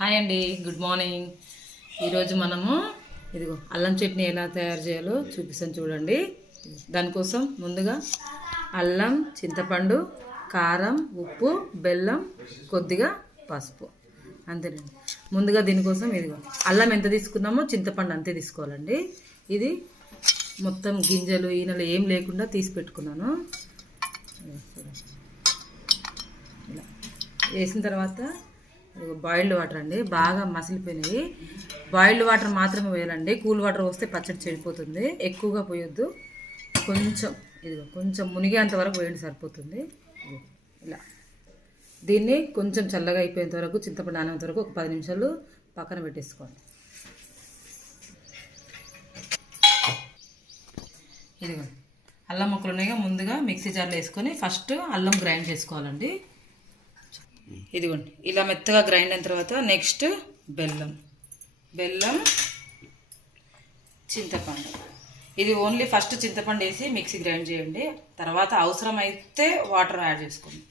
Hi అండి, good morning. ఈరోజు మనము ఇదిగో అల్లం చట్నీ ఎలా తయారు చేయాలో చూపిస్తాను చూడండి. దానికోసం ముందుగా అల్లం, చింతపండు, కారం, ఉప్పు, బెల్లం, కొద్దిగా పసుపు, అంతేనండి. ముందుగా దీనికోసం ఇదిగో అల్లం ఎంత తీసుకున్నామో చింతపండు అంతే తీసుకోవాలండి. ఇది మొత్తం గింజలు ఈనెలు ఏం లేకుండా తీసి పెట్టుకున్నాను. ఇలా వేసిన తర్వాత బాయిల్డ్ వాటర్ అండి, బాగా మసిలిపోయినాయి. బాయిల్డ్ వాటర్ మాత్రమే వేయాలండి, కూల్ వాటర్ వస్తే పచ్చడి చెడిపోతుంది. ఎక్కువగా పోయొద్దు, కొంచెం ఇదిగో కొంచెం మునిగేంత వరకు వేయండి సరిపోతుంది. ఇలా దీన్ని కొంచెం చల్లగా అయిపోయేంత వరకు, చింతపండు నానేంత వరకు ఒక 10 నిమిషాలు పక్కన పెట్టేసుకోండి. ఇదిగో అల్లం ముక్కలు ఉన్నాయిగా, ముందుగా మిక్సీ జార్లో వేసుకొని ఫస్ట్ అల్లం గ్రైండ్ చేసుకోవాలండి. ఇదిగోండి ఇలా మెత్తగా గ్రైండ్ అయిన తర్వాత నెక్స్ట్ బెల్లం, చింతపండు. ఇది ఓన్లీ ఫస్ట్ చింతపండు వేసి మిక్సీ గ్రైండ్ చేయండి, తర్వాత అవసరం అయితే వాటర్ యాడ్ చేసుకోండి.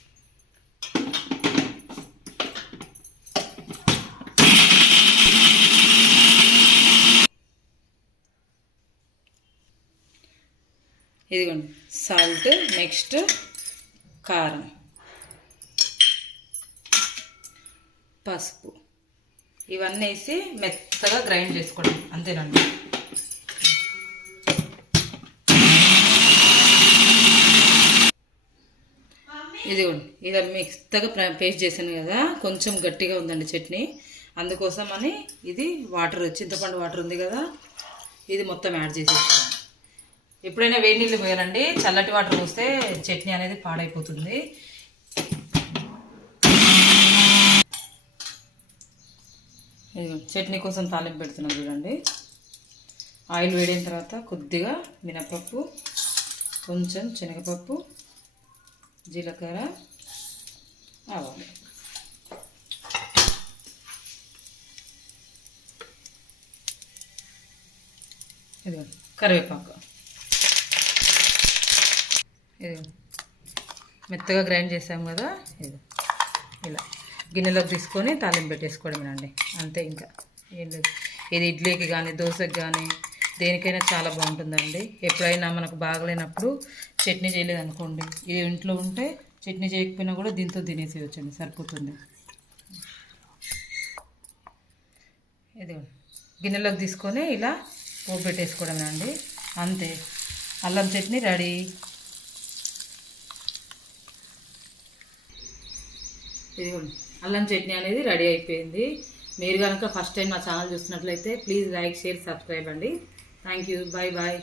ఇదిగోండి సాల్ట్, నెక్స్ట్ కారం, పసుపు, ఇవన్నీ వేసి మెత్తగా గ్రైండ్ చేసుకోండి, అంతేనండి. ఇదిగోండి ఇలా మెత్తగా పేస్ట్ చేశాను కదా, కొంచెం గట్టిగా ఉందండి చట్నీ, అందుకోసం అని ఇది వాటర్, చింతపండు వాటర్ ఉంది కదా, ఇది మొత్తం యాడ్ చేసేసుకోండి. ఎప్పుడైనా వేడి నీళ్ళు పోయాలండి, చల్లటి వాటర్ పోస్తే చట్నీ అనేది పాడైపోతుంది. చట్నీ కోసం తాలింపు పెడుతున్నాం చూడండి. ఆయిల్ వేడిన తర్వాత కొద్దిగా మినపప్పు, కొంచెం శనగపప్పు, జీలకర్ర, ఆవాలు, ఇది కరివేపాకు. ఇది మెత్తగా గ్రైండ్ చేసాం కదా, ఇది ఇలా గిన్నెలోకి తీసుకొని తాలింపు పెట్టేసుకోవడమేనండి, అంతే. ఇంకా ఏం లేదు. ఇది ఇడ్లీకి కానీ దోశకి కానీ దేనికైనా చాలా బాగుంటుందండి. ఎప్పుడైనా మనకు బాగలేనప్పుడు చట్నీ చేయలేదు అనుకోండి, ఇది ఇంట్లో ఉంటే చట్నీ చేయకపోయినా కూడా దీంతో తినేసేయచ్చండి, సరిపోతుంది. ఇది గిన్నెలోకి తీసుకొని ఇలా పోపు పెట్టేసుకోవడమేనండి, అంతే. అల్లం చట్నీ రెడీ. ఇదిగోండి అల్లం చట్నీ అనేది రెడీ అయిపోయింది. మీరు కనుక ఫస్ట్ టైం మా ఛానల్ చూస్తున్నట్లయితే ప్లీజ్ లైక్, షేర్, సబ్స్క్రైబ్ అండి. Thank you, bye bye.